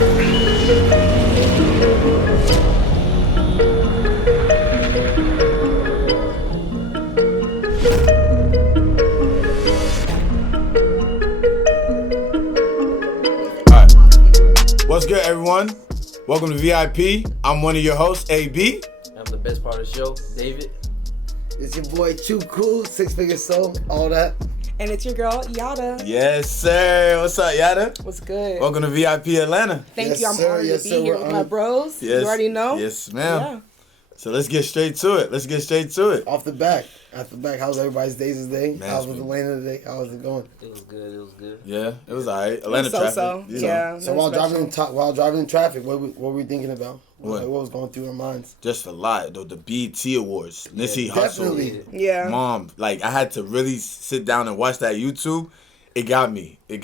What's good, everyone? Welcome to VIP. I'm one of your hosts, AB. I'm the best part of the show, David. It's your boy, Too Cool, 6 Figure Soul, all that. And it's your girl, Yada. Yes, sir. What's up, Yada? What's good? Welcome to VIP Atlanta. Thank you. I'm honored to be here with my bros. Yes. You already know? Yes, ma'am. Yeah. So let's get straight to it. Off the back, how's everybody's days today? Man, How was Atlanta today? How was it going? It was good. Yeah, it was alright. Atlanta traffic. Yeah. So while driving in traffic, what were we thinking about? What was going through our minds? Just a lot. The BET Awards. Nipsey Hussle. Definitely. Yeah. Mom, like, I had to really sit down and watch that YouTube. It got me. I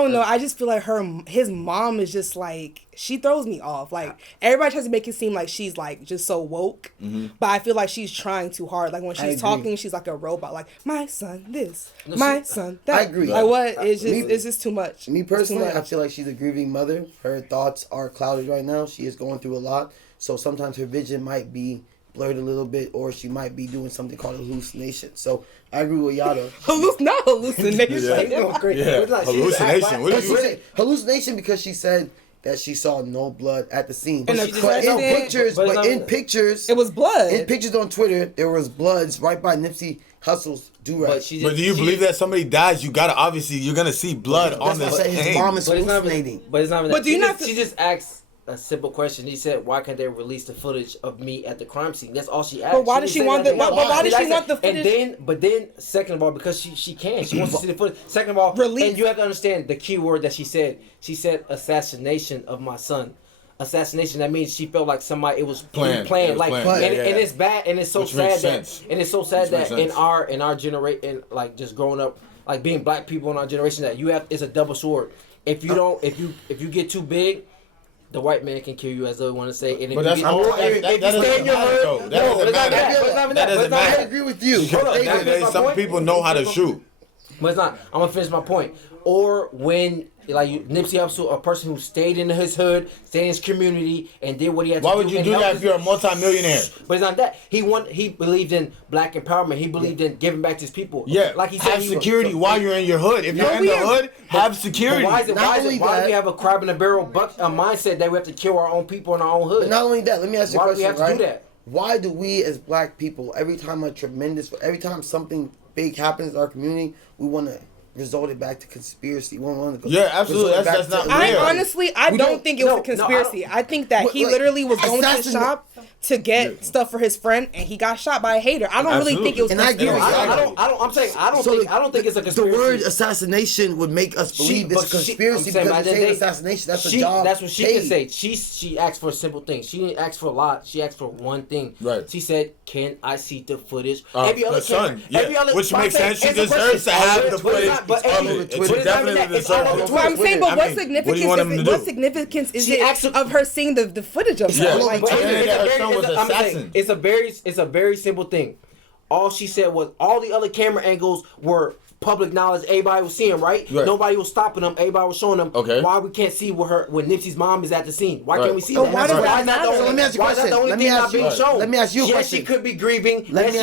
don't know. I just feel like his mom is just like, she throws me off. Like, everybody tries to make it seem like she's like just so woke, but I feel like she's trying too hard. Like when she's talking, she's like a robot. Like, my son this, my son that. I agree. Like what? It's just too much. Me personally, I feel like she's a grieving mother. Her thoughts are clouded right now. She is going through a lot. So sometimes her vision might be blurred a little bit, or she might be doing something called hallucination. So I agree with Yada. Not hallucination. Hallucination. What did you say? Hallucination, because she said that she saw no blood at the scene. But in pictures, it was blood. In pictures on Twitter, there was bloods right by Nipsey Hussle's do-rag. But do you believe that somebody dies? You're gonna see blood on the scene. His mom is hallucinating. But it's not even but that. She just asked a simple question. He said, "Why can't they release the footage of me at the crime scene?" That's all she asked. But why does she want the? Why does she want the footage? But then, second of all, because she can, she wants to see the footage. Second of all, release. And you have to understand the key word that she said. She said assassination of my son. Assassination. That means she felt like somebody. It was planned. And it's bad, and it's so sad that in our generation, like just growing up, like being black people in our generation, that it's a double sword. If you don't, if you get too big, the white man can kill you, as they want to say. And if you stay in your hood, I agree with you. Some people know how to shoot. But it's not. I'm gonna finish my point. Or when Nipsey Hussle, a person who stayed in his hood, stayed in his community, and did what he had to do. Why would you do that if you're a multi-millionaire? But it's not that. He believed in black empowerment. He believed in giving back to his people. Yeah. Like he said, have security while you're in your hood. If you're in the hood, have security. Why do we have a crab in a barrel mindset that we have to kill our own people in our own hood? But not only that, let me ask you a question. Why do we have to do that? Why do we as black people, every time something big happens in our community, we want to resort it back to conspiracy? Yeah, absolutely. That's not real. I don't think it was a conspiracy. I think that he literally was going to the shop to get stuff for his friend, and he got shot by a hater. I don't really think it was. And I agree. I don't think it's a conspiracy. The word assassination would make us believe it's a conspiracy because it's saying assassination. That's a job. That's what she can say. She asked for a simple thing. She didn't ask for a lot. She asked for one thing. Right. She said, "Can I see the footage?" Which makes sense. She deserves to have the footage. But I'm saying, but what significance is it of her seeing the footage of her? It's a very simple thing. All she said was all the other camera angles were public knowledge. Everybody was seeing, right? Nobody was stopping them. Everybody was showing them. Why we can't see when Nipsey's mom is at the scene? Why can't we see that? Why does that matter? Let me ask you a question. Let me ask you a question. Yes, she could be grieving. Let me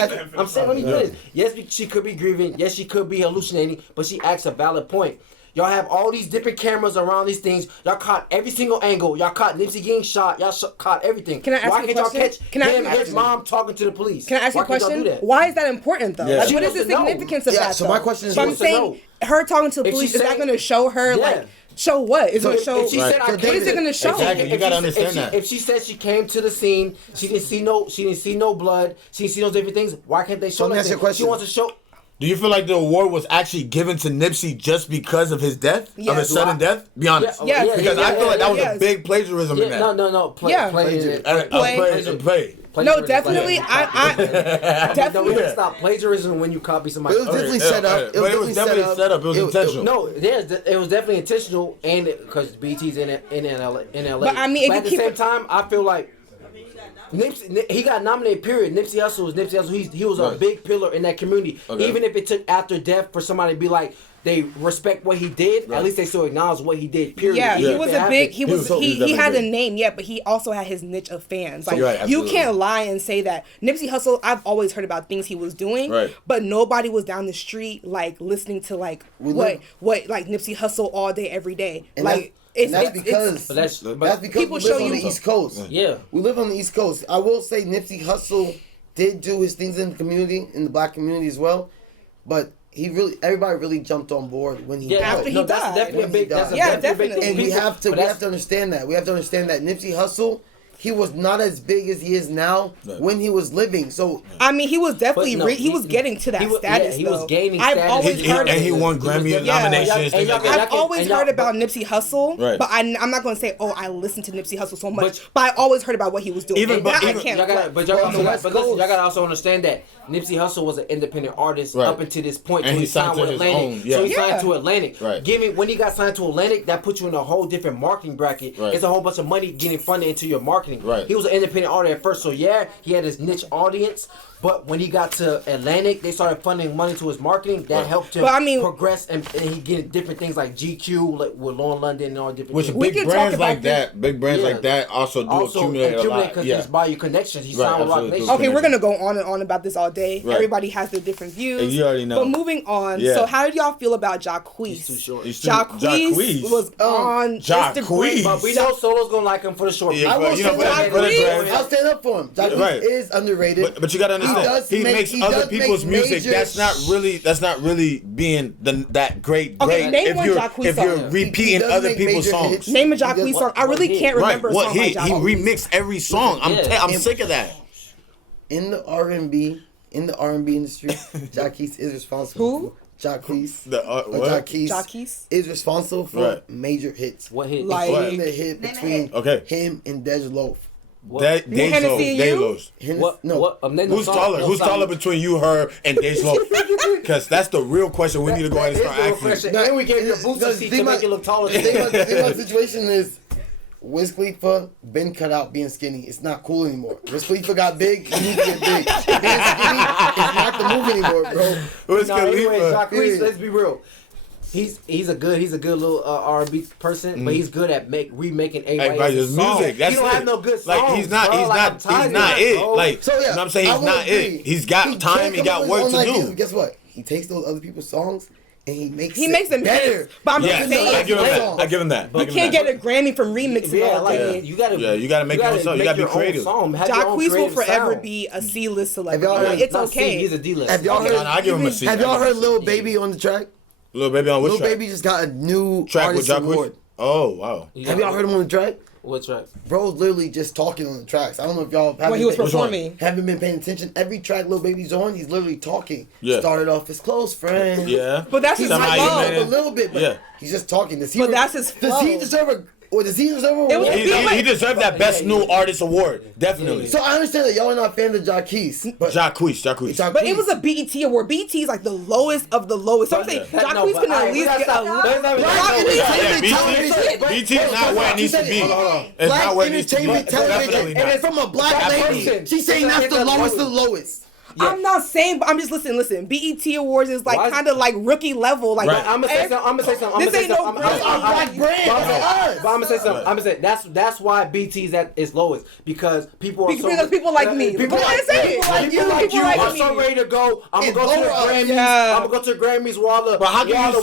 finish. Yes, she could be grieving. Yes, she could be hallucinating. But she asks a valid point. Y'all have all these different cameras around these things. Y'all caught every single angle. Y'all caught Nipsey getting shot. Y'all caught everything. Can I ask you a question? Why can't y'all catch his mom talking to the police? Can I ask you a question? Why is that important, though? Yeah. Like, what is the significance of that? So my question is, so I'm saying her talking to the police, is that going to show her, like, show what? Is it going to show? What is it going to show? Exactly. You got to understand that. If she said she came to the scene, she didn't see no blood, she didn't see those different things, why can't they show that? She wants to show. Do you feel like the award was actually given to Nipsey just because of his death? Yes. Of his sudden death? Be honest. Because I feel like that was a big plagiarism in that. No. Play. No, definitely. I definitely stop plagiarism when you copy somebody. It was definitely set up. But it was definitely set up. It was intentional. No, it was definitely intentional, and because BT's in LA. But I mean, at the same time, I feel like Nipsey, he got nominated. Period. Nipsey Hussle was Nipsey Hussle. He was a big pillar in that community. Even if it took after death for somebody to be like, they respect what he did. At least they still acknowledge what he did. Period. Yeah, he was a big. He had a name, but he also had his niche of fans. Like you can't lie and say that Nipsey Hussle. I've always heard about things he was doing, but nobody was down the street like listening to like what like Nipsey Hussle all day every day. And like that's because people show you the East Coast. Yeah, we live on the East Coast. I will say Nipsey Hussle did do his things in the community, in the black community as well, but everybody really jumped on board when he died. After he died. That's definitely a big. Definitely. And we have to understand that. We have to understand that Nipsey Hussle, he was not as big as he is now when he was living. So I mean, he was definitely he was getting to that status. He was gaining. I've always heard, and he won Grammy nominations. I've always heard about Nipsey Hussle, but I'm not going to say, oh, I listened to Nipsey Hussle so much. But I always heard about what he was doing. Y'all gotta also understand that Nipsey Hussle was an independent artist up until this point. And he signed with Atlantic. So he signed to Atlantic. When he got signed to Atlantic, that put you in a whole different marketing bracket. It's a whole bunch of money getting funded into your marketing. He was an independent artist at first, so he had his niche audience. But when he got to Atlantic, they started funding money to his marketing. That helped him progress, and he get different things like GQ, like with Lauren London and all different. Which things. big brands like that also accumulate a lot. Because he's by your connections. He signed with Rock Nation. Okay, we're gonna go on and on about this all day. Everybody has their different views. And you already know. But moving on. So how did y'all feel about Jacquees? He's too short. Jacquees was on Instagram. But we know Solo's gonna like him for the short. I'll stand up for him. Jacquees is underrated. But you gotta understand, he makes other people's music. That's not really being that great. Okay, name one Jacquees if you're repeating other people's songs. Name a Jacquees song. I really can't remember a song he by Jacquees. He remixed every song. I'm sick of that. In the R&B industry, Jacquees is responsible. Who? Jacquees. Jacquees is responsible for major hits. What hit? Like the hit between him and Dej Loaf. Delos. Who's taller? Who's taller between you, her, and Dej Loaf? Because that's the real question we need to go ahead and start asking. And we gave you a booster seat to make you look taller. The thing about the situation is, Wiz Khalifa been cut out being skinny. It's not cool anymore. Wiz Khalifa got big. You need to get big. Being skinny is not the move anymore, bro. Jacquees, let's be real. He's a good little R&B person, but he's good at remaking everybody's music. That's he don't have no good songs. Like he's not it. Like so, you know what I'm saying, he's not it. He's got time. He got work to do. Guess what? He takes those other people's songs and he makes them better. But I'm just saying, I give him that. You can't get a Grammy from remixing. You gotta make your song. You gotta be creative. Jacquees will forever be a C-list celebrity. It's okay. He's a D-list. Have y'all heard Lil Baby on the track? Lil Baby on which track? Lil Baby just got a new track artist with award. Oh wow! Have y'all heard him on the track? What track? Bro's literally just talking on the tracks. I don't know if y'all he was performing. Haven't been paying attention. Every track Lil Baby's on, he's literally talking. Yeah. Started off as close friend. Yeah. But that's his flow. A little bit, but he's just talking. That's his flow. Does he deserve a award? He deserved that Best New Artist award. Definitely. So I understand that y'all are not fans of Jacquees. Jacquees. But it was a BET award. BET is like the lowest of the lowest. So I'm saying Jacquees can at least get a BET is not where it needs to be. It's not where it needs to be. Television. And it's from a black lady. She's saying that's the lowest of the lowest. Yeah. I'm not saying, but I'm just listen. BET Awards is like kind of like rookie level. Like I'm gonna say something. This ain't no black brand. But I'm gonna say something. I'm gonna say that's why BET is at its lowest because people like me. People like you are so ready to go. I'm gonna go to the Grammys. I'm gonna go to the Grammys. While the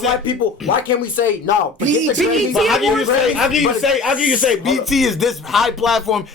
white people. Why can't we say no? How can you say BET is this high platform?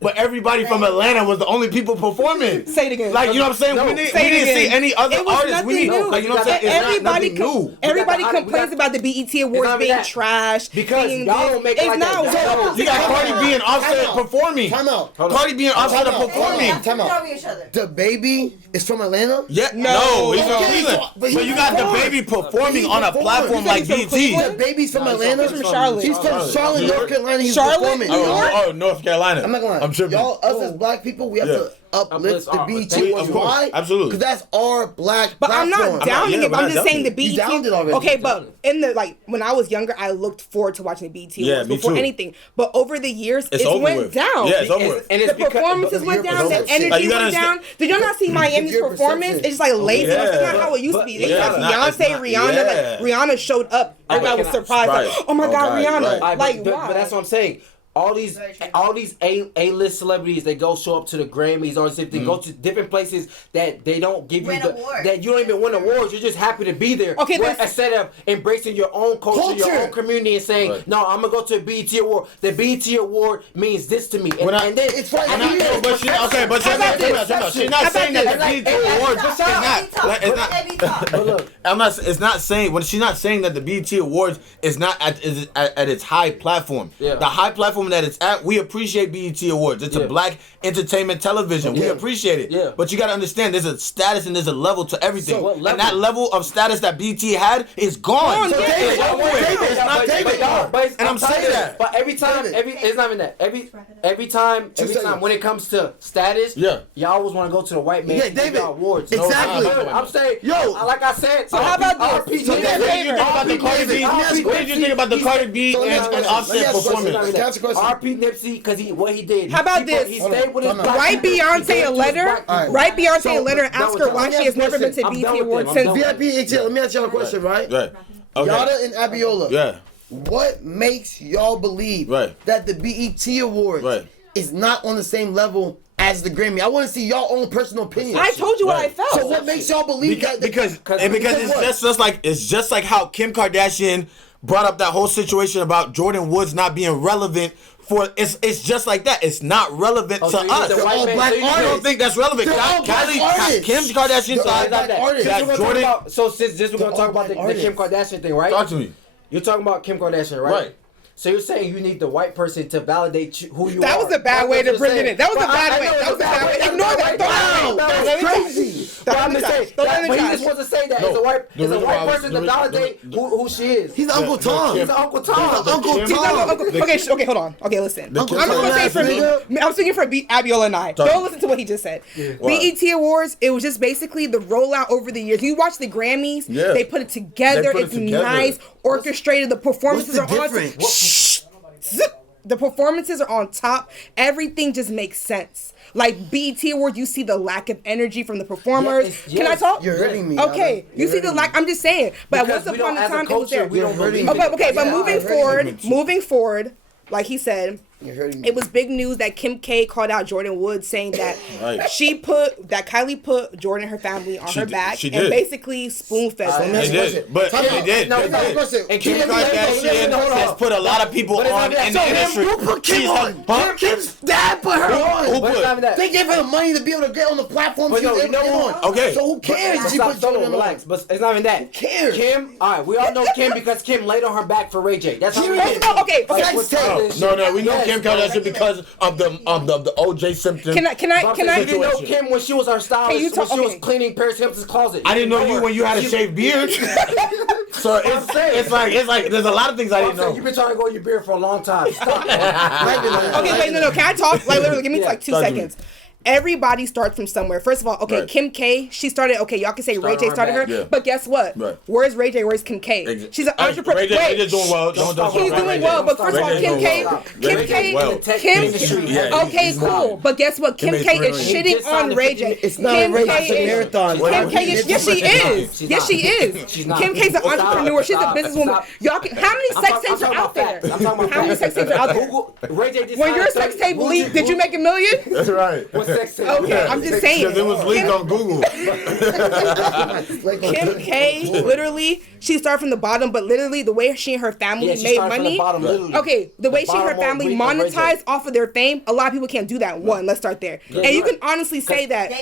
But everybody from Atlanta was the only people performing. Say it again. Like, you know what I'm saying? We didn't see any other artists. We need, like, you know what I'm saying? It's nothing new. Everybody complains about the BET Awards being trash. Because y'all don't make it like that. You got Cardi B and Offset performing. Time out. Cardi B and Offset are performing. Time out. The Baby is from Atlanta? Yeah. No, he's from Cleveland. But you got the Baby performing on a platform like BET. The Baby's from Atlanta? He's from Charlotte. He's from Charlotte, North Carolina. He's Charlotte? performing. Oh, North Carolina. I'm not gonna lie. I'm tripping. Y'all, us as black people, we have to uplift the BET Awards. Why? Absolutely. Because that's our black But platform. I'm not downing it. I'm just saying the BET. You downed it already. Okay, but in the when I was younger, I looked forward to watching the BET Awards before anything. But over the years, it went down. Yeah, it's over with. And the performances went down. The energy went down. Did y'all not see Miami's performance? It's just like lazy. It's not how it used to be. They had Beyonce, Rihanna. Like Rihanna showed up. Everybody was surprised. Like, oh my God, Rihanna. Like, why? But that's what I'm saying. All these A-list celebrities, they go show up to the Grammys or they go to different places that they don't give you that you don't even win awards. You're just happy to be there. Okay, instead of embracing your own culture, your own community, and saying, "No, I'm gonna go to a BET Award. The BET Award means this to me." And then it's right. But she's not saying that the BET Awards it's not saying when she's not saying that the BET Awards is not at its high platform. Yeah. The high platform that it's at, we appreciate BET Awards. It's a black entertainment television. We appreciate it. Yeah. But you got to understand, there's a status and there's a level to everything. So and that level of status that BET had is gone. It's over with. It's not David. And I'm saying that. But every time, it's not even that. Every time, when it comes to status, y'all always want to go to the white man awards. Exactly. I'm saying, like I said. So how about this? What did you think about the Cardi B and Offset performance? R.P. Nipsey, because what he did. How about this? He stayed with his Write Beyonce a letter. Write Beyonce a letter and ask her why she has never been to BET Awards since. VIP ATL. Let me ask y'all a question, right? Right. Okay. Yada and Abiola. Yeah. What makes y'all believe that the BET Awards is not on the same level as the Grammy? I want to see y'all own personal opinions. I told you what I felt. So what makes y'all believe that? Because it's just like how Kim Kardashian brought up that whole situation about Jordyn Woods not being relevant for it's just like that. It's not relevant to us. They're all black artists. I don't think that's relevant. Kim Kardashian said that Jordyn. So since we're gonna talk about the Kim Kardashian thing, right? Talk to me. You're talking about Kim Kardashian, right? Right. So you're saying you need the white person to validate who you are. That was a bad way to bring it in. That was a bad way. That was a bad way. Ignore that. That's crazy. I'm just saying. But he just wants to say that it's a white person to validate who she is. He's Uncle Tom. He's Uncle Tom. Okay, hold on. Okay, listen. I'm gonna say for me. I'm speaking for Abiola and I. Don't listen to what he just said. BET Awards. It was just basically the rollout over the years. You watch the Grammys. They put it together. It's nice, orchestrated. The performances are on. The performances are on top. Everything just makes sense. Like BET Awards, you see the lack of energy from the performers. Can I talk? You're hurting me. Okay, you see the lack. I'm just saying. But once upon a time, it was there. Okay, but moving forward, like he said, it was big news that Kim K called out Jordyn Woods, saying that Kylie put Jordyn and her family on her back and basically spoon fed them. They did. And Kim Kardashian has put a lot of people on in the industry. Who put Kim on? Kim's dad put her on. They gave her the money to be able to get on the platform she was able to get on. Okay. So who cares if she put Jordyn on? But it's not even that. Who cares? Kim, all right, we all know Kim because Kim laid on her back for Ray J. That's how we did. Okay. No, we know Kim Kardashian because of the OJ Simpson. Can I? You didn't know Kim when she was our stylist when she was cleaning Paris Hilton's closet. I didn't know you when you had a shaved beard. So it's like there's a lot of things I didn't know. You've been trying to grow your beard for a long time. Stop. Okay, wait, no. Can I talk? Like literally, give me like 2 seconds. Everybody starts from somewhere. First of all, Kim K, she started, y'all can say Ray J started her, but guess what? Where's Ray J? Where's Kim K? She's an entrepreneur. Ray J's doing well. He's doing well, but first of all, Kim K, okay, cool. But guess what? Kim K is shitting on Ray J. It's not a race, it's a marathon. Kim K is, yes she is. Kim K's an entrepreneur. She's a businesswoman. Y'all can, how many sex tapes are out there? How many sex tapes are out there? When your sex tape leaked, did you make $1 million? That's right. Okay, I'm just saying. Because it was leaked on Google. Kim K, literally, she started from the bottom, but literally the way she and her family made money. The way she and her family monetized off of their fame, a lot of people can't do that. Let's start there. And you can honestly say that.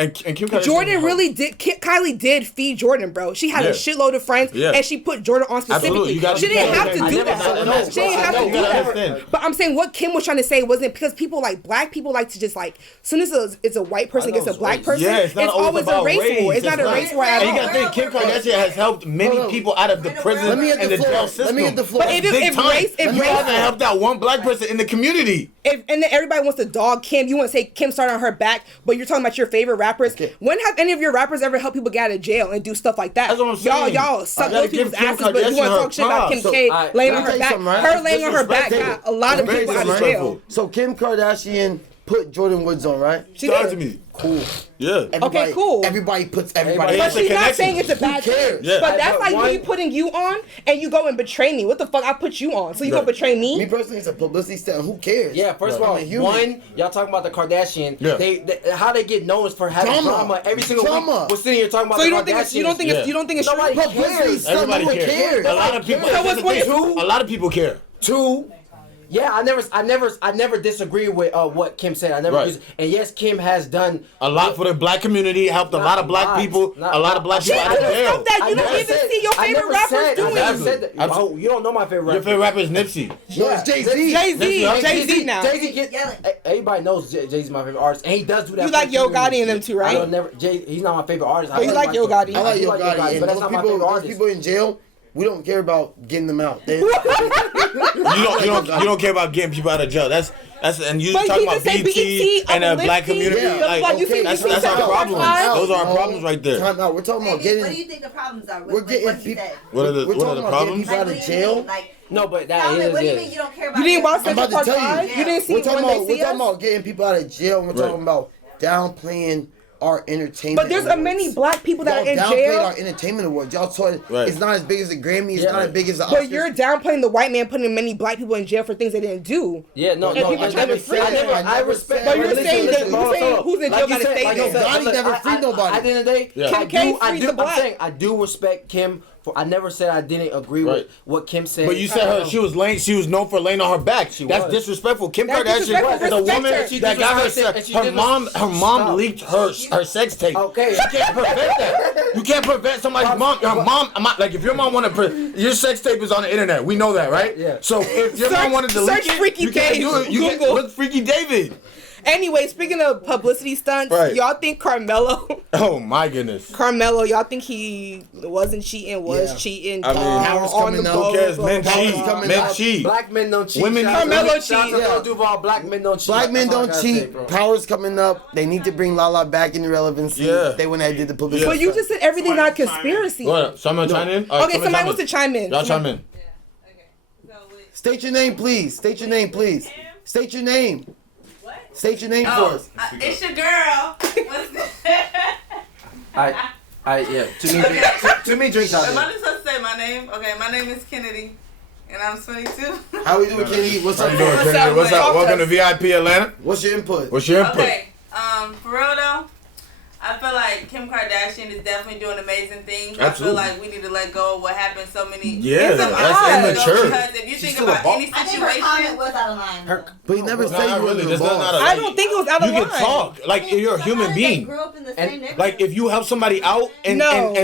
And Kim Kardashian Jordyn really did. Kylie did feed Jordyn, bro. She had a shitload of friends, and she put Jordyn on specifically. She didn't have to do that. She didn't have to do that. But I'm saying what Kim was trying to say wasn't because people like black people like to just like as soon as it's a white person against a black person, it's always a race war. It's not a race war at all. And you gotta think Kim Kardashian has helped many people out of the prison and the jail system. Let me get the floor. But if you haven't helped out one black person in the community. And then everybody wants to dog Kim. You want to say Kim started on her back, but you're talking about your favorite rappers. Okay. When have any of your rappers ever helped people get out of jail and do stuff like that? That's what I'm saying. Y'all suck those people's asses, but you want to talk shit about Kim K laying on her back. Her laying on her back got a lot of people out of jail. So Kim Kardashian put Jordyn Woods on, right? She did. Me. Cool. Yeah. Okay, cool. Everybody puts everybody. But she's not saying it's a bad thing. Yeah. But that's like me putting you on and you go and betray me. What the fuck? I put you on, so you gonna betray me? Me personally, it's a publicity stunt. Who cares? Yeah. First of all, one, y'all talking about the Kardashian. Yeah. They how they get known is for having drama every single week. We're sitting here talking about the Kardashians. So you don't think it's nobody cares. Everybody cares. A lot of people. A lot of people care. Two. Yeah, I never disagree with what Kim said. I never. And yes, Kim has done a lot for the black community. Helped a lot of black people. A lot of black people out of jail. You don't even see your favorite rappers doing it. Oh, you don't know my favorite rapper. Your favorite rapper is Nipsey. No, it's Jay-Z. Jay-Z now. Jay-Z everybody knows Jay-Z's my favorite artist, and he does do that. You like Yo Gotti and them too, right? He's not my favorite artist. But you like Yo Gotti. I like Yo Gotti, but that's not my favorite artist. People in jail. We don't care about getting them out. You don't care about getting people out of jail. That's and you talking about BT and the black community. Like that's our problems. Those are our problems right there. We're talking about getting. What do you think the problems are? We're getting people. What are the problems? People out of jail. No, but that is. What do you mean you don't care about? You didn't watch Central Park 5? You didn't see when they see us? We're talking about getting people out of jail. We're talking about downplaying our entertainment. But there's many black people that are in jail. jail. Y'all downplayed our entertainment awards. Y'all told it's not as big as the Grammy. It's not as big as the Oscars. But you're downplaying the white man putting many black people in jail for things they didn't do. Yeah, no. I respect. But you're saying that who's in jail got to stay there. Gotti never freed nobody. At the end of the day, Kim K freed the black. I'm saying I do respect Kim. I never said I didn't agree with what Kim said. But you said she was known for laying on her back. That's disrespectful. Kim Kardashian is a woman that got her mom leaked her sex tape. Okay. You can't prevent that. You can't prevent somebody's mom. Like if your mom wanted your sex tape is on the internet. We know that, right? Yeah. So if your mom wanted to leak it, you can't do it. You can look Freaky David. Anyway, speaking of publicity stunts, y'all think Carmelo? Oh my goodness. Carmelo, y'all think he wasn't cheating? Cheating? I mean, Power's coming out. Who cares? Men cheat. Men cheat. Black men don't cheat. Women. Carmelo cheat. Black men don't cheat. Black men don't cheat. Power's coming up. They need to bring Lala back into relevancy. Yeah. They went ahead and did the publicity. But you just said everything's not conspiracy. What? Someone chime in? Okay, somebody wants to chime in. Y'all chime in. State your name, please. State your name, please. State your name. State your name for us. It's your girl. What's that? Too many drinks out there. Am I just supposed to say my name? Okay, my name is Kennedy, and I'm 22. How we doing, Kennedy? What's up? What's up? Welcome to VIP Atlanta. What's your input? Okay, for real though, I feel like Kim Kardashian is definitely doing amazing things. Absolutely. I feel like we need to let go of what happened so many. Yeah, that's immature. Because if you think about any situation, I think her comment was out of line. But he never said you really. I don't think it was out of line. You can talk like you're a human being. Grew up in the same neighborhood. Like if you help somebody out and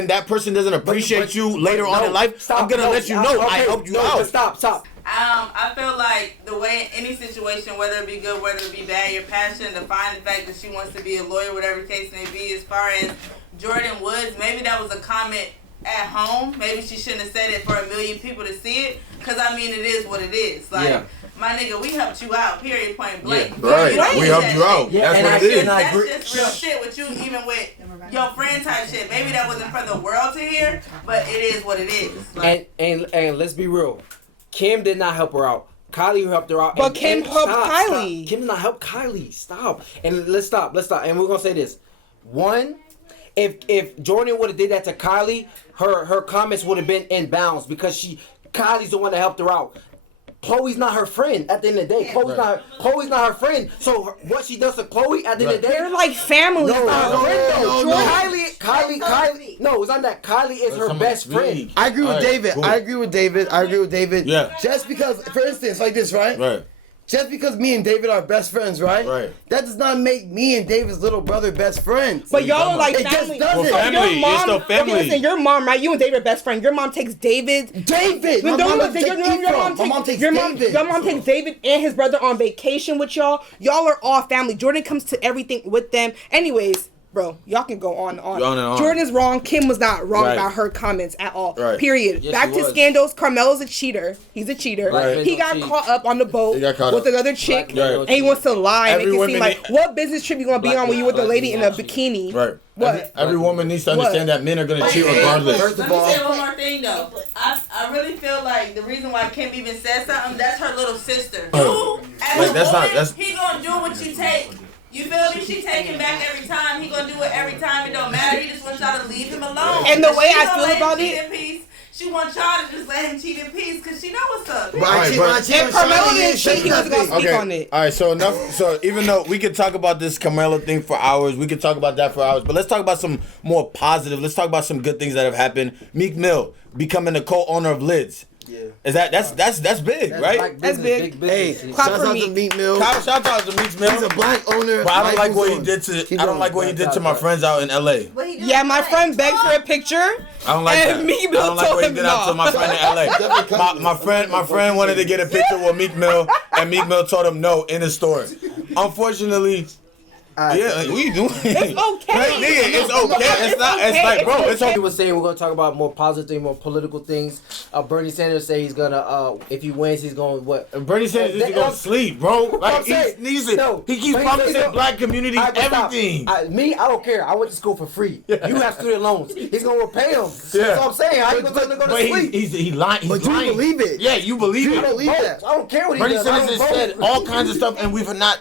that person doesn't appreciate you later on in life, I'm gonna let you know I helped you out. Stop. I feel like the way in any situation, whether it be good, whether it be bad, your passion, define the fact that she wants to be a lawyer, whatever the case may be. As far as Jordyn Woods, maybe that was a comment at home. Maybe she shouldn't have said it for a million people to see it. Because, I mean, it is what it is. Like, my nigga, we helped you out, period, point blank. Yeah, right. We helped you out. Yeah, that's what it is. That's just real shit with you, even with your friend type shit. Maybe that wasn't for the world to hear, but it is what it is. Like, and let's be real. Kim did not help her out. Kylie helped her out. But Kim helped Kylie. Kim did not help Kylie. Stop. And let's stop. And we're gonna say this. One, if Jordyn would have did that to Kylie, her comments would have been in bounds because Kylie's the one that helped her out. Chloe's not her friend at the end of the day. Chloe's not her friend. So what she does to Chloe at the end of the day, they're like family. Kylie. No, it's not that. Kylie is her best friend. I agree with David. Cool. I agree with David. Yeah. Just because, for instance, like this, right? Right. Just because me and David are best friends, right? Right. That does not make me and David's little brother best friends. But y'all are like it family. just doesn't. Well, family. Your mom, It's still family. Okay, listen, your mom, right? You and David are best friends. Your mom takes David. My mom takes Your David. mom takes David and his brother on vacation with y'all. Y'all are all family. Jordyn comes to everything with them. Anyways, bro, y'all can go on and on. On and on. Jordyn's wrong. Kim was not wrong Right. about her comments at all. Right. Period. Yes, Back she to was. scandals. Carmelo's a cheater. He's a cheater. Right. He got caught up on the boat He got caught with up. another chick, Black and he wants to lie and make Every it seem woman like, what business trip you gonna be Black on when you with the black lady in a women bikini? Right. What? Every woman needs to understand that men are gonna cheat regardless. First Let of me say all, one more thing though. I really feel like the reason why Kim even said something, that's her little sister. You, as Like, a that's not- woman, that's- he gonna do what you take. You feel me? She taking back every time. He gonna do it every time. It don't matter. He just wants y'all to leave him alone. And the But way she I gonna feel let him about cheat it- in peace. She wants y'all to just let him cheat in peace because she know what's up. Right, but- If Carmelo didn't cheat, he wasn't gonna speak on it. All right. So enough. So even though we could talk about this Carmelo thing for hours, we could talk about that for hours. But let's talk about some more positive. Let's talk about some good things that have happened. Meek Mill becoming the co-owner of Lids. Yeah. Is that's big, right? That's big. Hey, Clap shout for out Meek. to Meek Mill. Shout out to Meek Mill. He's a black owner. But I don't Life like moves what he on. did to. Keep I don't going. like what he did to my friends out in LA. What he do? Yeah, my friend begged for a picture. I don't like And that. Meek Mill I don't like told what he him did out to no. my friend in LA. My friend wanted to get a picture with Meek Mill, and Meek Mill told him no in the store. Unfortunately. Yeah, like, what you doing? It's okay. Nigga, it's okay. It's not. It's like, bro, it's He okay. was saying we're gonna talk about more positive things, more political things. Bernie Sanders say he's gonna if he wins, he's gonna what? Bernie Sanders is gonna sleep, bro. I'm Like saying, he no, keeps Bernie promising Sanders- black communities Alright, but stop. everything. I don't care. I went to school for free. You have student loans. He's gonna repay them. Yeah. That's what I'm saying. How you gonna tell him to go But to sleep? he lying. He's But you lying. believe it. Yeah, you believe You it. believe that. I don't care what he Bernie does. I Sanders don't has vote. said all kinds of stuff, and we've not.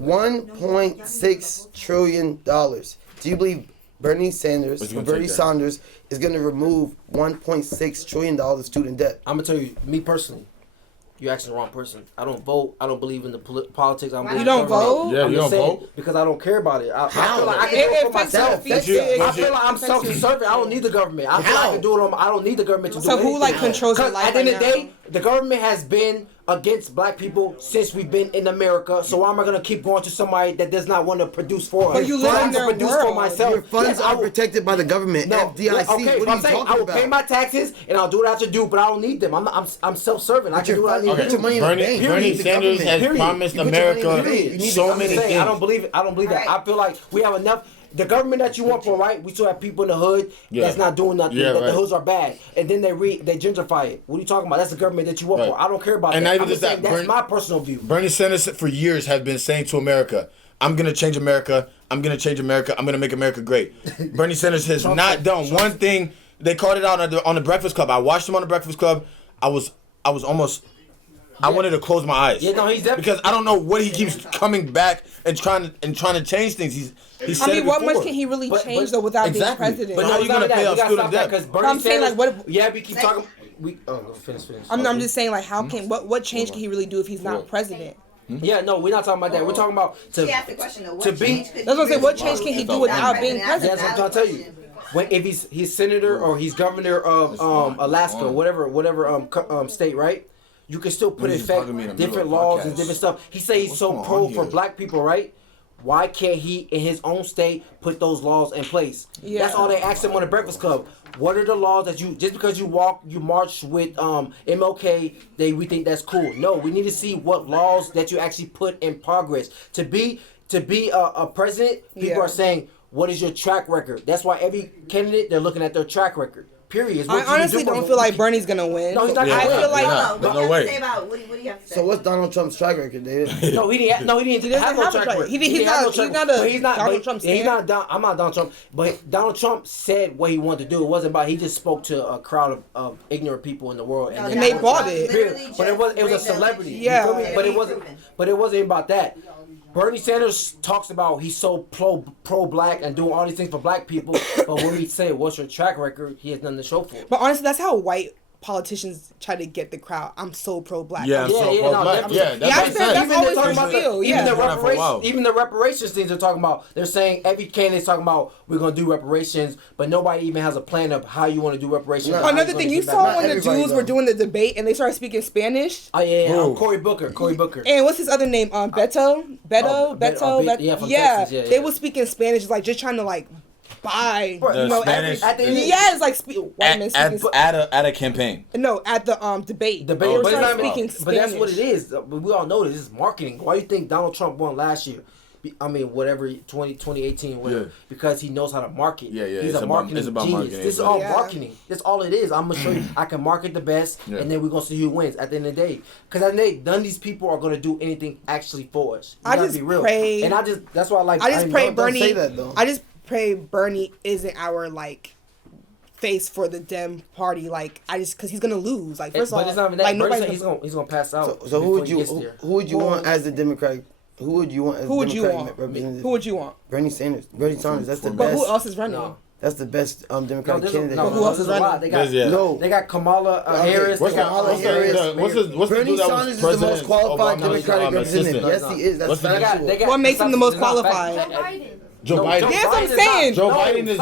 $1.6 trillion. Do you believe Bernie Sanders What's he or gonna Bernie take that? Sanders is going to remove $1.6 trillion of student debt? I'm gonna tell you, me personally, you're asking the wrong person. I don't vote. I don't believe in the politics. I don't believe You in don't government. vote? Yeah, I'm you just don't saying, vote? because I don't care about it. I How? feel like I It can do it for affects myself. your feelings. I feel like I'm self-serving. I don't need the government. I feel like I can do it on. I don't need the government to do So anything. who like controls your 'Cause life at the end of the right day, the government has been against black people since we've been in America. So why am I gonna keep going to somebody that does not want to produce for us? But you live I in have to their produce for world. myself. Your funds Yes, I are will- protected by the government. No, FDIC. okay, What I'm are you saying talking I will about? pay my taxes and I'll do what I have to do, but I don't need them. I'm self-serving. I can do what I need Okay. to Put your do. money in the Bernie, bank. Bernie The Sanders government. has Period. promised You put your money in the America bank. You need so to- many I'm saying, things. I don't believe it. I don't believe that. I feel like we have enough. The government that you want for right, we still have people in the hood Yeah. that's not doing nothing. Yeah, that right. the hoods are bad, and then they gentrify it. What are you talking about? That's the government that you want Right. for. I don't care about And that. not even I'm just just saying that, that's Bernie- my personal view. Bernie Sanders for years have been saying to America, I'm going to change America. I'm going to change America. I'm going to make America great. Bernie Sanders has not done one thing. They called it out on the Breakfast Club. I watched him on the Breakfast Club. I was almost... I wanted to close my eyes. Yeah, no, he's definitely- because I don't know what he keeps coming back and trying to change things. He said I mean, it what before. much can he really But- change though without Exactly. being president? But how you it's not gonna that. pay We off gotta student stop that debt? because Bernie I'm saying, Sanders. like, what- Yeah, we keep talking. Finish. I'm just saying, like, how can what change can he really do if he's not president? Yeah, no, we're not talking about that. We're talking about She asked the question though. What to be- change could That's what I'm he saying. What really change do can he if do he's without not being president? That's what I'm trying to tell you. If he's senator or he's governor of Alaska, whatever state, right? You can still put in He's talking to effect me in the middle different of a laws and podcast. different stuff. He say he's so going pro on for here? black people, right? Why can't he in his own state put those laws in place? Yeah. That's all they asked him on the Breakfast Club. What are the laws that you just because you march with MLK, we think that's cool. No, we need to see what laws that you actually put in progress. To be a president, people Yeah. are saying, what is your track record? That's why every candidate they're looking at their track record. Period. It's what I you honestly do. don't feel like Bernie's gonna win. No, he's not Yeah, I gonna feel win. like Yeah. What There's do no you have way. to say about what do you have to say? So what's Donald Trump's track record, David? No, he didn't have no track record. He's have not- track he's not record. a But he's not Donald but Trump he's stan. not I'm not Donald Trump, but Donald Trump said what he wanted to do. It wasn't about he just spoke to a crowd of ignorant people in the world No, And they Donald bought Trump it. literally But it was a just celebrity. rigged You Yeah. feel me? But it Literally wasn't proven. but it wasn't about that. Bernie Sanders talks about he's so pro black and doing all these things for black people, but when we say what's your track record, he has nothing to show for it. But honestly, that's how white politicians try to get the crowd. I'm so pro-black. Yeah, I'm so pro-black. Yeah, that's always talking about even the reparations things they're talking about. They're saying every candidate's talking about we're gonna do reparations, but nobody even has a plan of how you want to do reparations. Another thing you saw when the Jews were doing the debate and they started speaking Spanish. Oh yeah. Cory Booker. And what's his other name? Beto. Yeah, they were speaking Spanish, like just trying to like buy, Spanish. at a campaign. No, at the debate. But that's what it is. We all know this is marketing. Why do you think Donald Trump won last year? I mean, whatever, 2018, whatever. Yeah. Because he knows how to market. Yeah. He's a marketing genius. Marketing. This is all marketing. That's all it is. I'm going to show you, I can market the best, and then we're going to see who wins at the end of the day. Because at the end of the day, none of these people are going to do anything actually for us. I just pray. And that's why I like. I just pray Bernie. Say that, though. I just pray Bernie isn't our, like, face for the Dem party, like because he's gonna lose. Like first of all, like nobody's gonna pass out. So who would you want as the Democratic? Who would you want as Democratic representative? Who would you want? Bernie Sanders. Bernie Sanders. That's the best. But who else is running? No. That's the best Democratic candidate. No, who else is running? They got Kamala Harris. What's Kamala Harris? Bernie Sanders is the most qualified Democratic representative. Yes, he is. That's factual. What makes him the most qualified? Joe Biden. Joe Biden. That's what I'm saying. Joe Biden is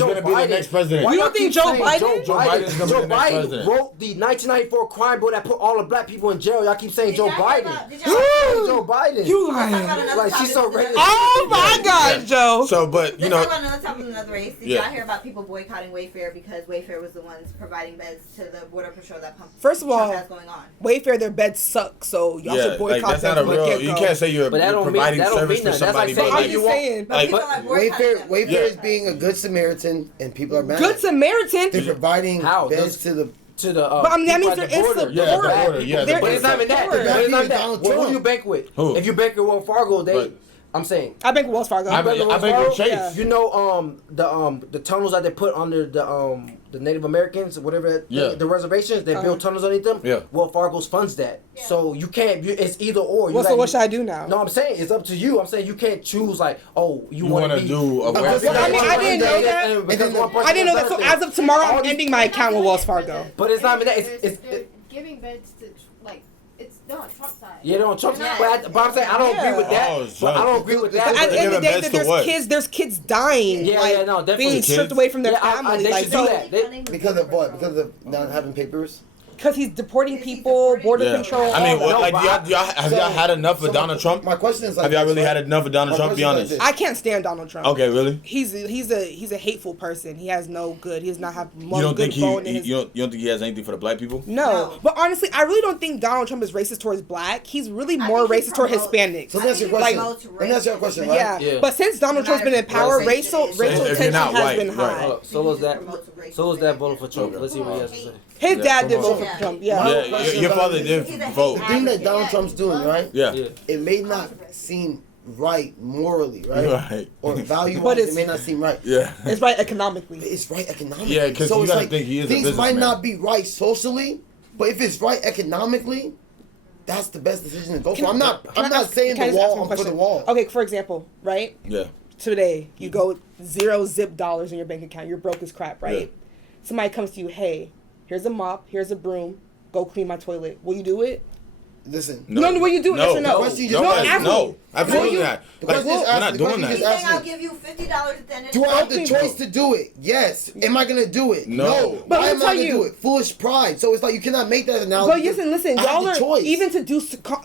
going to be the next president. You don't think Joe Biden? Joe Biden is going to be the next president. Wrote the 1994 crime bill that put all the black people in jail. Y'all keep saying Joe Biden. Joe Biden. You lying. Like she's so ready. Oh my God, Joe. So, but you know. Let's talk about another race. Did y'all hear about people boycotting Wayfair because Wayfair was the ones providing beds to the border patrol that pumped? First of all, going on. Wayfair, their beds suck, so y'all should boycott that's not a real. You can't say you're providing service for somebody. I'm just saying. Wayfair is being a good Samaritan, and people are mad. Good Samaritan? They're providing beds to the. But I mean, that means there is support. But it's not even that. Who do you bank with? If you bank with Wells Fargo, I'm saying. I bank with Wells Fargo. I bank with Chase. You know, the tunnels that they put under the Native Americans, whatever, the reservations, they build tunnels underneath them. Yeah. Wells Fargo funds that. Yeah. So you can't. It's either or. So what should I do now? No, I'm saying it's up to you. I'm saying you can't choose like, you want to do. I didn't know that. I didn't know that. So as of tomorrow, I'm ending my account with Wells Fargo. But it's not even that. It's giving beds to they're on Trump's side. Yeah, they're on Trump's side. But I'm saying I don't agree with that. I don't agree with that. But at the end of the day, there's kids dying. Yeah, no, definitely. Being stripped away from their family. They should do that. Because of what? Because of not having papers? Because he's deporting people, border control. I mean, have y'all had enough of Donald Trump? My question is, have y'all really had enough of Donald Trump? Be honest. I can't stand Donald Trump. Okay, really? He's a hateful person. He has no good. He does not have one you don't good think bone in his. You don't think he has anything for the black people? No. But honestly, I really don't think Donald Trump is racist towards black. He's really more racist toward Hispanics. So that's your question. Let me ask you a question, right? Yeah. But since Donald Trump's been in power, racial tension has been high. So is that voting for Trump. Let's see what he has to say. His dad did vote for Trump. Yeah. Your father did vote. The thing that Donald Trump's doing, right? Yeah. It may not seem right morally, right? Or value-wise, it may not seem right. Yeah. It's right economically. It's right economically. Yeah, because you gotta think he is a businessman. Things might not be right socially, but if it's right economically, that's the best decision to go for. I'm not saying the wall for the wall. Okay, for example, right? Yeah. Today, you go $0 in your bank account. You're broke as crap, right? Yeah. Somebody comes to you, hey, here's a mop, here's a broom, go clean my toilet. Will you do it? Listen. No, will you do it? Yes or no? No, absolutely not. We're not doing that. He's saying I'll give you $50 at the end of the Do I have the choice to do it? Yes. Am I going to do it? No. But why am I going to do it? Foolish pride. So it's like you cannot make that analogy. But listen, y'all are, even to do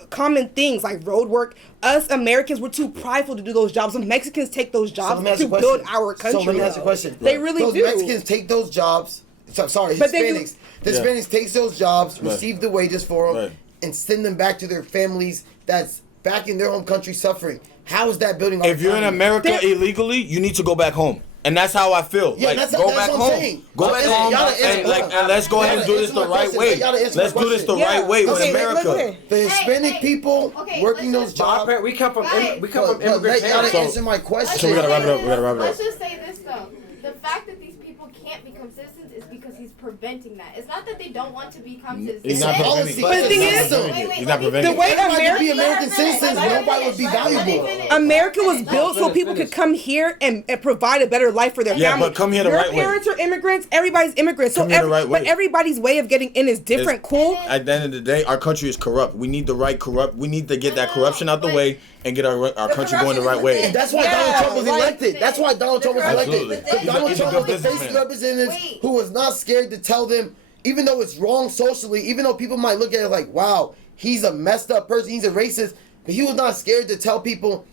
common things like road work, us Americans, we're too prideful to do those jobs. The Mexicans take those jobs to build our country. So let me ask you a question. They really do. Those Mexicans take those jobs. Sorry, Hispanics. The Hispanics takes those jobs, receive the wages for them, and send them back to their families that's back in their home country suffering. How is that building our If you're in America illegally, you need to go back home. And that's how I feel. Yeah, like, go back home. Go back home and let's go ahead and do this the right way. Let's do this the right way with America. The Hispanic people working those jobs. We come from immigrant You gotta answer my question. So we gotta wrap it up. Let's just say this though. The fact that these people can't become citizens is because he's preventing that. It's not that they don't want to become citizens. He's not preventing. But the thing is, he's not preventing. The way Everybody be American citizens, nobody would be valuable. America was built so people could come here and provide a better life for their family. But come here the right way. Your parents are immigrants. Everybody's immigrants. So but everybody's way of getting in is different. Cool. At the end of the day, our country is corrupt. We need We need to get that corruption out the way and get our country going the right way. And that's why Donald Trump was elected. That's why Donald Trump was elected. Absolutely. Donald Trump was the face of representatives who was not scared to tell them, even though it's wrong socially, even though people might look at it like, wow, he's a messed up person, he's a racist, but he was not scared to tell people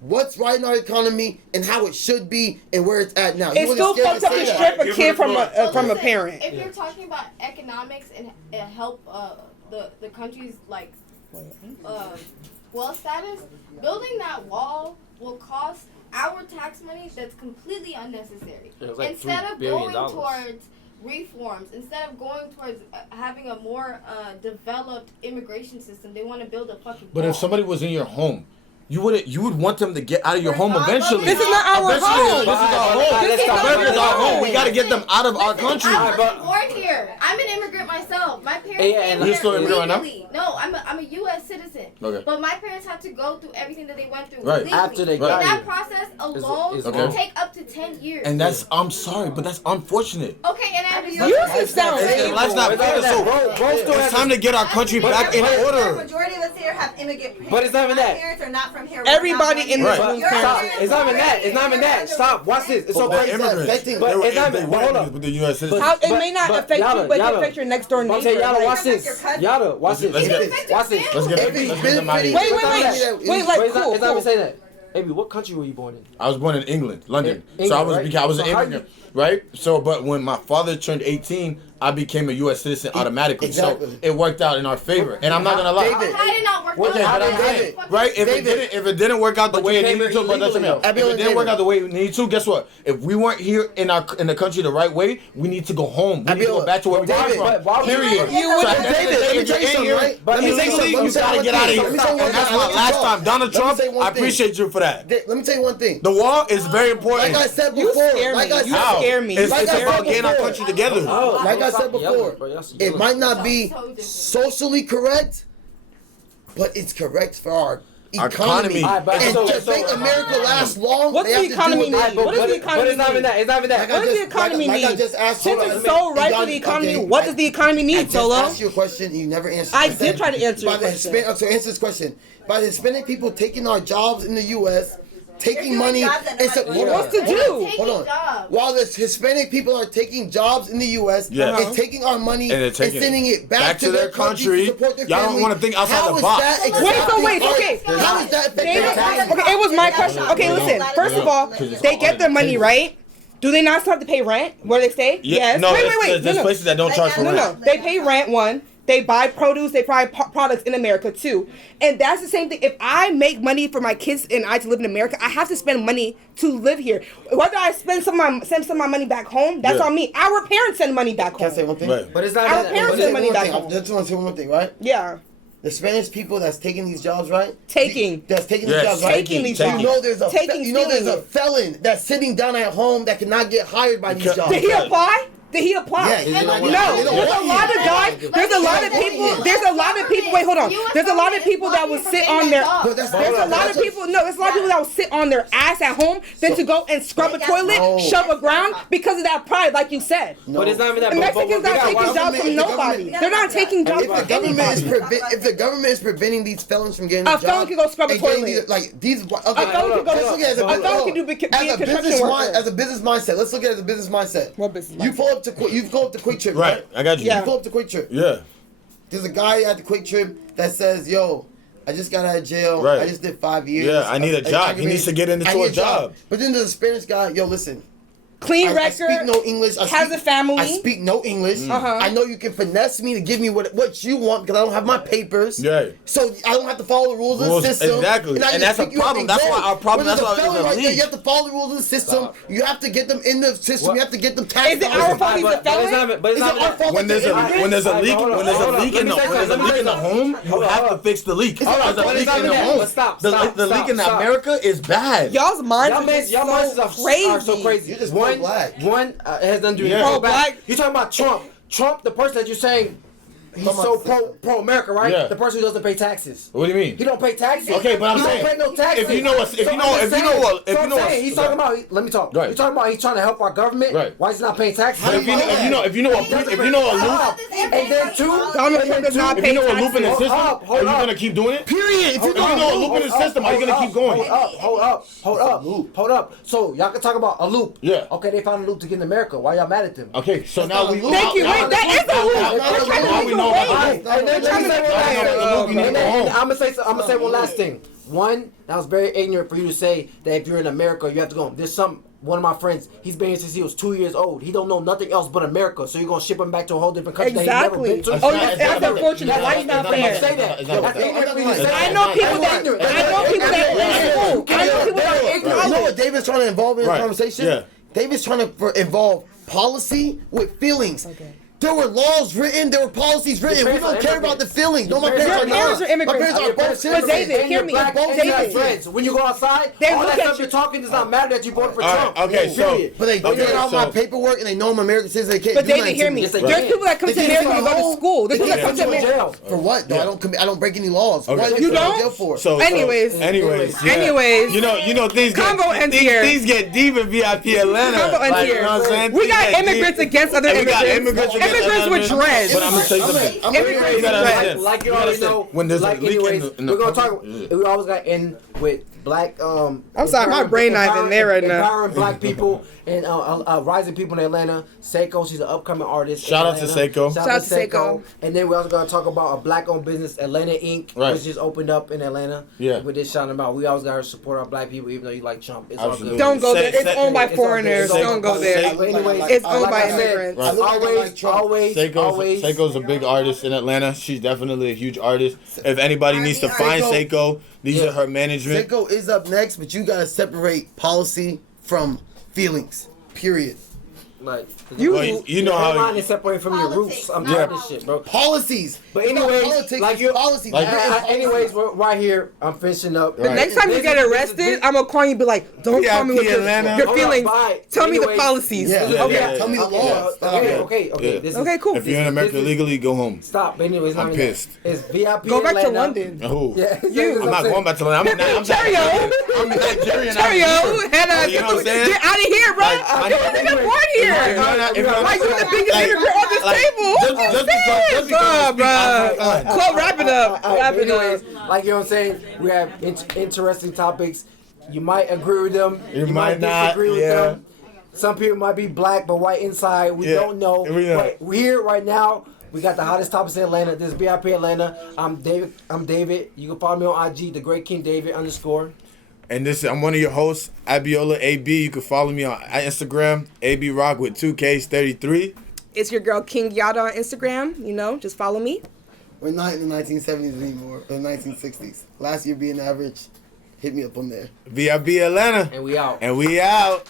what's right in our economy and how it should be and where it's at now. It's still fucked up to strip a kid from a parent. If you're talking about economics and help the country's like wealth status, building that wall will cost our tax money that's completely unnecessary. Like instead of going towards reforms, instead of going towards having a more developed immigration system, they want to build a fucking But wall. if somebody was in your home, you would want them to get out of your home eventually. This is not our home. This is our home. This is our home. We got to get them out of our country. I wasn't born here. I'm an immigrant myself. My parents came You're here still an immigrant right legally. No, I'm a U.S. citizen. Okay. But my parents had to go through everything that they went through Right. legally. After they And got that here. process alone Okay. will take up to 10 years. And I'm sorry, but that's unfortunate. Okay, and I You just sound Let's not fair. So it's time to get our country back in The order. majority of us here have immigrant parents. But it's not even My that. parents are not from here. Everybody in this Right. room. Stop. It's not even that. It's not even that. Stop. Watch this. It's so They're crazy. immigrants. But it's not They even. were Hold immigrants up. with the U.S. citizens. How, it may not affect Yada, you, but it yada. affect your next door I'm neighbor. saying, Yada, Like, watch this. Yada, watch this. Let's get Watch this. Let's get them out of here. Wait, like, It's not cool. even saying that. Amy, what country were you born in? I was born in England, London. England, so I was right? I was an So how immigrant, right? So, but when my father turned 18, I became a U.S. citizen automatically. Exactly. So it worked out in our favor. And I'm not gonna lie. David. How did it not work Okay, out? but I'm saying, right? If it didn't work out the But way you it came needed here to, but that's illegally, If though. it didn't work out the way it needed to, guess what? If we weren't here in the country the right way, we need to go home. We need to go back to where we David, came why from. would Period. you- So at the end of the David, day, let me if tell you're you in here, something, right? but Let me say illegally, one you thing. gotta get out of here. Let me say one And that's thing. why last time, Donald Let me Trump, say one I thing. appreciate you for that. Let me tell you one thing. The wall is very important. Like I said You before, scare me. You How? scare me. It's Like I said about getting our before. country together. Like I said before, it might not be So different. socially correct, but it's correct for our economy. economy. And so- to make America last long, What's they the have to economy do what need? they What does the But economy it's not even need? that. It's not even that. What does the economy like I need? just asked Since you. it's so right for the economy, what does the economy I need, just Solo? asked you a question and you never answered. I I did said, try to answer by your the question. So answer this question. By the Hispanic people taking our jobs in the U.S., taking doing money jobs that and nobody hold wants on. to do? Hold on. Jobs. While the Hispanic people are taking jobs in the U.S. Yeah. and taking our money And they're and taking sending it back to their country to support their Y'all don't family, wanna think outside how the is box. that Wait, exactly okay. How is that affecting David, their taxes? okay, it was my question. Okay, listen. First of all, they get their money, right? Do they not still have to pay rent where they stay? Yes. No, Wait. there's No. places that don't charge for No, rent. no. They pay rent, one. They buy produce. They buy products in America, too. And that's the same thing. If I make money for my kids and I to live in America, I have to spend money to live here. Whether I send some of my money back home, that's Yeah. on me. Our parents send money back Can I home. say one thing? Right. But it's not Our that. parents but send it's- money back I home. just want to say one more thing, right? Yeah. The Spanish people that's taking these jobs, right? Taking. That's taking Yes, these jobs, right? Taking these taking. jobs. You know there's a Taking, there's a stealing. felon that's sitting down at home that cannot get hired by these jobs. Did he apply? Did he apply? Yeah, he did not. No, They don't there's a want lot you. of guys. There's a lot of people. There's a lot of people. Wait, hold on. There's a lot of people that will sit on their. But that's There's a lot of people. No, there's a lot of people that will sit on their ass at home than to go and scrub a toilet, No. shove a ground because of that pride, like you said. But it's not even that. And but Mexicans we not gotta taking watch- jobs from if the nobody. government- They're not taking jobs If the from government is anybody. if the government is preventing these felons from getting A a felon job can go scrub a and getting toilet. these, like these, okay, A felon can go- let's look at it as a felon can be a construction worker. as a business mindset. Let's look at it as a business mindset. What business You mindset? pull up to Quick Trip, Right, I got you. You pull up to Quick Trip. Yeah. There's a guy at the Quick Trip that says, "Yo, I just got out of jail. Right. I just did 5 years. Yeah, I need a job. He needs to get into I need a job. But then there's a Spanish guy. Yo, listen. Clean I record. speak no English. Has a family. I speak no English. Uh-huh. I know you can finesse me to give me what you want because I don't have my papers. Yeah. So I don't have to follow the rules of the system. Exactly. I And just that's a pick you up problem. and That's go. why our problem- When there's that's why a felon it's a right there, league. you have to follow the rules of the system. You have to get them in the system. You have to get them taxed. Is it our fault he's a But it's felon? not. But it's Is not it our fault When that there's they're a immigrants? when there's a leak Hold on, when there's a hold on. leak in the Let me say when there's a something. leak in the home, you Hold on, have hold to on. fix the leak. It's not There's a our leak fault. in the But home. stop, The stop, leak in stop. America is bad. Y'all's minds Y'all are just minds so are crazy. so crazy. You're just One, One has nothing to do with pro-black. You're talking about Trump. Trump, the person that you're saying. He's so pro America, right? Yeah. The person who doesn't pay taxes. What do you mean? He don't pay taxes. Okay, but I'm saying, he don't pay no taxes. if you know what, he's talking about. Let me talk. Right. He's talking about he's trying to help our government. Right. Why is he not paying taxes? But if you know a loop, and then two, Donald Trump does not if pay you know a loop in the taxes. system, are you gonna keep doing it? Period. If you know a loop in the system, are you gonna keep going? Hold up. So y'all can talk about a loop. Yeah. Okay, they found a loop to get in America. Why y'all mad at them? Okay, so now we. Thank you. Wait, that is a loop. They're trying to make a way. I'm gonna say one last thing. One, that was very ignorant for you to say that if you're in America, you have to go. One of my friends, he's been here since he was 2 years old. He don't know nothing else but America. So you're gonna ship him back to a whole different country Exactly. that he's never been to. That's unfortunate. Why is not fair? Say that. I know people that are ignorant. You know what David's trying to involve in this conversation? Yeah. David's trying to involve policy with feelings. Okay. There were laws written, there were policies written. We don't care about the feelings. No, my parents Your are parents not. are immigrants. My parents are both But David, citizens. hear me. David, friends. When you go outside, They all look that at stuff you. you're talking does not matter that you voted for Trump. Okay, so But they get all my paperwork and they know I'm American citizen. They can't But do David, nothing hear to me. Yes, they There's can. people that come to They America can't and go go to school. There's people that come to in America. jail. For what? though? I don't break any laws. Okay. Why You go to don't? jail for? Anyways. You know things Convo ends here. Things get deep in VIP Atlanta. Convo ends Like, you here. know what I'm saying? We got Things get immigrants deep. against other And we got immigrants. immigrants with dreads. But I'm gonna tell you something. Immigrants You gotta with understand. Like you already know. When there's like a leak anyways, in the we're gonna talk. yeah. We always got in with black. I'm sorry, my brain not even there right now. Empowering black people and rising people in Atlanta. Seiko, she's an upcoming artist. Shout out to Seiko. Shout out to Seiko. And then we're also gonna talk about a black-owned business, Atlanta Inc., Right. which just opened up in Atlanta. Yeah. We did shout them out. We always gotta support our black people, even though you like Trump. It's Absolutely. all good. Don't go there. It's owned by It's all foreigners. good. Don't go there. But anyways, It's owned like by I said, immigrants. Right. Always. Seiko's a big artist in Atlanta. She's definitely a huge artist. If anybody needs to find Seiko, these are her management. Seiko is up next, but you gotta separate policy from feelings. Period. Like, You know how line is separated from your roots. I'm tired of this shit, bro. Policies. But It's not anyways, politics, like it's you, policy. anyways, we're right here. I'm finishing up. The next time you get arrested, I'm gonna call you and be like, don't tell me what your feelings. Tell me the policies. Yeah. Okay. Tell me the laws. Okay. Yeah. This is, Okay, cool. If you're in America legally, go home. Stop. But anyways, I'm pissed. It's VIP. Go back to Atlanta. London. Oh. Yeah, I'm not going back to London. I'm Cheerio. I'm Nigerian. Cheerio. Head on. You know what I'm saying? Get out of here, bro. You a nigga born here. Why you the biggest immigrant on this table? Just because Club, wrap it up. Anyways, like you know what I'm saying, we have interesting topics. You might agree with them. You might not, disagree with yeah. them. Some people might be black but white inside. We don't know. But we're here right now. We got the hottest topics in Atlanta. This is VIP Atlanta. I'm David. You can follow me on IG, the Great King David _. And I'm one of your hosts, Abiola AB. You can follow me on Instagram, AB Rock with 2Ks 33. It's your girl King Yada on Instagram. You know, just follow me. We're not in the 1970s anymore, or the 1960s. Last year being average, hit me up on there. VIP Atlanta. And we out. And we out.